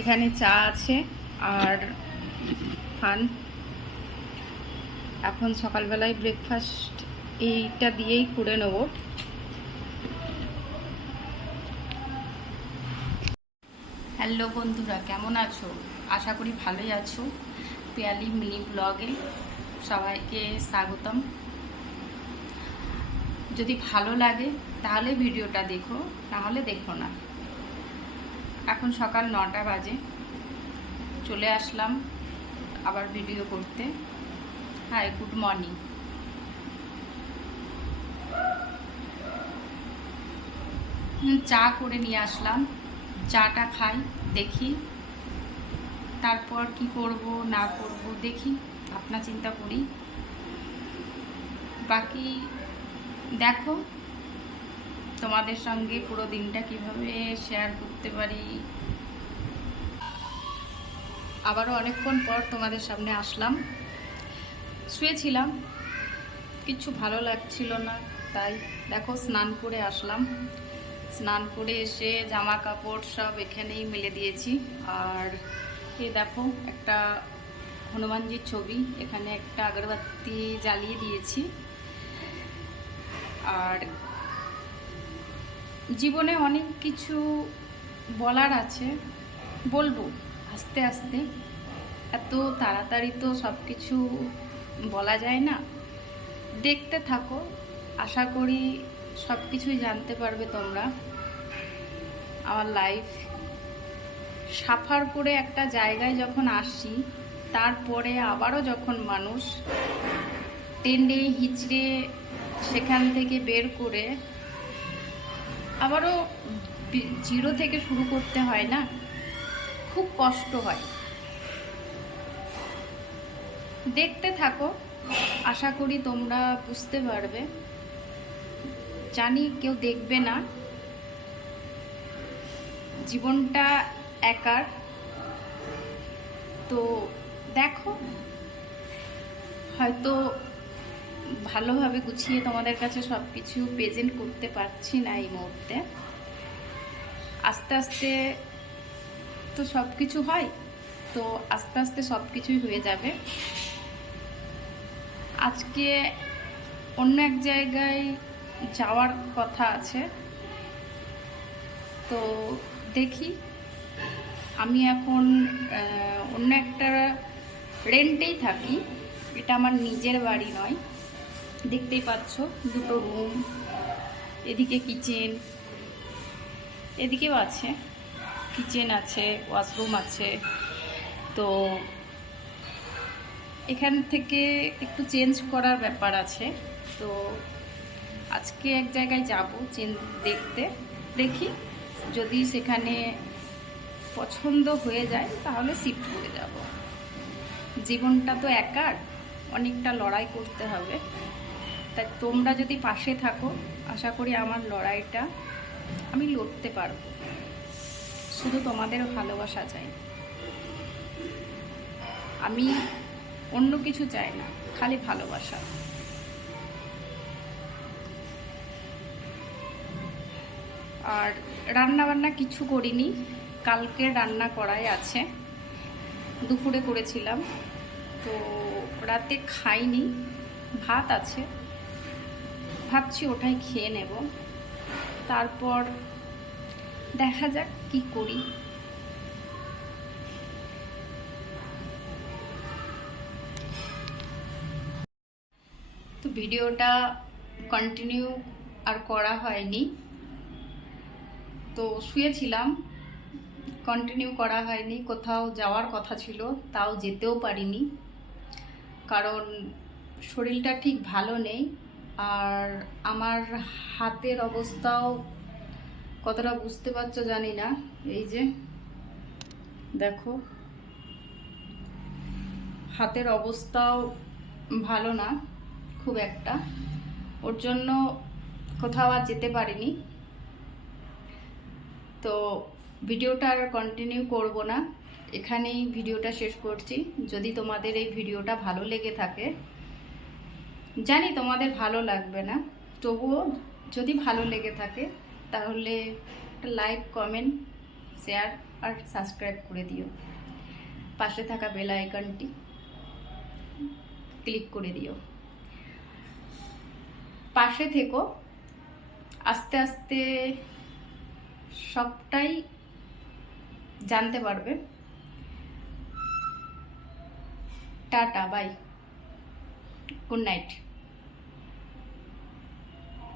এখানে চা আছে আর ফান। এখন সকালবেলায় ব্রেকফাস্ট এইটা দিয়েই করে নেব। হ্যালো বন্ধুরা, কেমন আছো? আশা করি ভালোই আছো। পিয়ালি মিনি ব্লগে সবাইকে স্বাগতম। যদি ভালো লাগে তাহলে ভিডিওটা দেখো, নাহলে দেখো না। এখন সকাল 9টা বাজে, চলে আসলাম আবার ভিডিও করতে। Hi, good morning. চা করে নিয়ে আসলাম, চাটা খাই, দেখি তারপর কি করব না করব দেখি, ভাবনা চিন্তা করি। বাকি দেখো তোমাদের সঙ্গে পুরো দিনটা কিভাবে শেয়ার করতে পারি। আবারও অনেকক্ষণ পর তোমাদের সামনে আসলাম। শুয়েছিলাম, কিছু ভালো লাগছিল না, তাই দেখো স্নান করে আসলাম। স্নান করে এসে জামা কাপড় সব এখানেই মেলে দিয়েছি। আর এ দেখো একটা হনুমানজির ছবি, এখানে একটা আগরবাতি জ্বালিয়ে দিয়েছি। আর জীবনে অনেক কিছু বলার আছে, বলবো আস্তে আস্তে, এত তাড়াতাড়ি তো সব কিছু বলা যায় না। দেখতে থাকো, আশা করি সব কিছুই জানতে পারবে তোমরা। আমার লাইফ সাফার করে একটা জায়গায় যখন আসি, তারপরে আবারও যখন মানুষ টেনে হিচড়ে সেখান থেকে বের করে আবারও জিরো থেকে শুরু করতে হয় না, খুব কষ্ট হয়। দেখতে থাকো, আশা করি তোমরা বুঝতে পারবে। জানি কেউ দেখবে না, জীবনটা একার। তো দেখো, হয়তো ভালোভাবে গুছিয়ে তোমাদের কাছে সব কিছু প্রেজেন্ট করতে পারছি না এই মুহূর্তে। আস্তে আস্তে তো সব কিছু হয়, তো আস্তে আস্তে সব কিছুই হয়ে যাবে। আজকে অন্য এক জায়গায় যাওয়ার কথা আছে, তো দেখি। আমি এখন অন্য একটা রেন্টেই থাকি, এটা আমার নিজের বাড়ি নয়। দেখতেই পাচ্ছ, দুটো রুম, এদিকে কিচেন, এদিকেও আছে কিচেন, আছে ওয়াশরুম আছে। তো এখান থেকে একটু চেঞ্জ করার ব্যাপার আছে। তো আজকে এক জায়গায় যাব দেখতে, দেখি যদি সেখানে পছন্দ হয়ে যায় তাহলে শিফট করে যাব। জীবনটা তো একার, অনেকটা লড়াই করতে হবে। তাই তোমরা যদি পাশে থাকো, আশা করি আমার লড়াইটা আমি লড়তে পারবো। শুধু তোমাদের ভালোবাসা চাই, আমি অন্য কিছু চাই না, খালি ভালোবাসা। আর রান্না বান্না কিছু করিনি, কালকে রান্না করাই আছে, দুপুরে করেছিলাম, তো রাতে খাইনি, ভাত আছে, ভাবছি ওটাই খেয়ে নেব। তারপর দেখা যাক কি করি। তো ভিডিওটা কন্টিনিউ আর করা হয়নি, তো শুয়েছিলাম, কন্টিনিউ করা হয়নি। কোথাও যাওয়ার কথা ছিল, তাও যেতেও পারিনি, কারণ শরীরটা ঠিক ভালো নেই। আর আমার হাতের অবস্থাও কতটা বুঝতে পারছো জানি না, এই যে দেখো হাতের অবস্থাও ভালো না খুব একটা, ওর জন্য কোথাও আর যেতে পারিনি। তো ভিডিওটা আর কন্টিনিউ করব না, এখানেই ভিডিওটা শেষ করছি। যদি তোমাদের এই ভিডিওটা ভালো লেগে থাকে, জানি তোমাদের ভালো লাগবে না, তবুও যদি ভালো লেগে থাকে তাহলে একটা লাইক, কমেন্ট, শেয়ার আর সাবস্ক্রাইব করে দিও। পাশে থাকা বেল আইকনটি ক্লিক করে দিও। পাশে থেকো, আস্তে আস্তে সবটাই জানতে পারবে। Tata, bye, good night.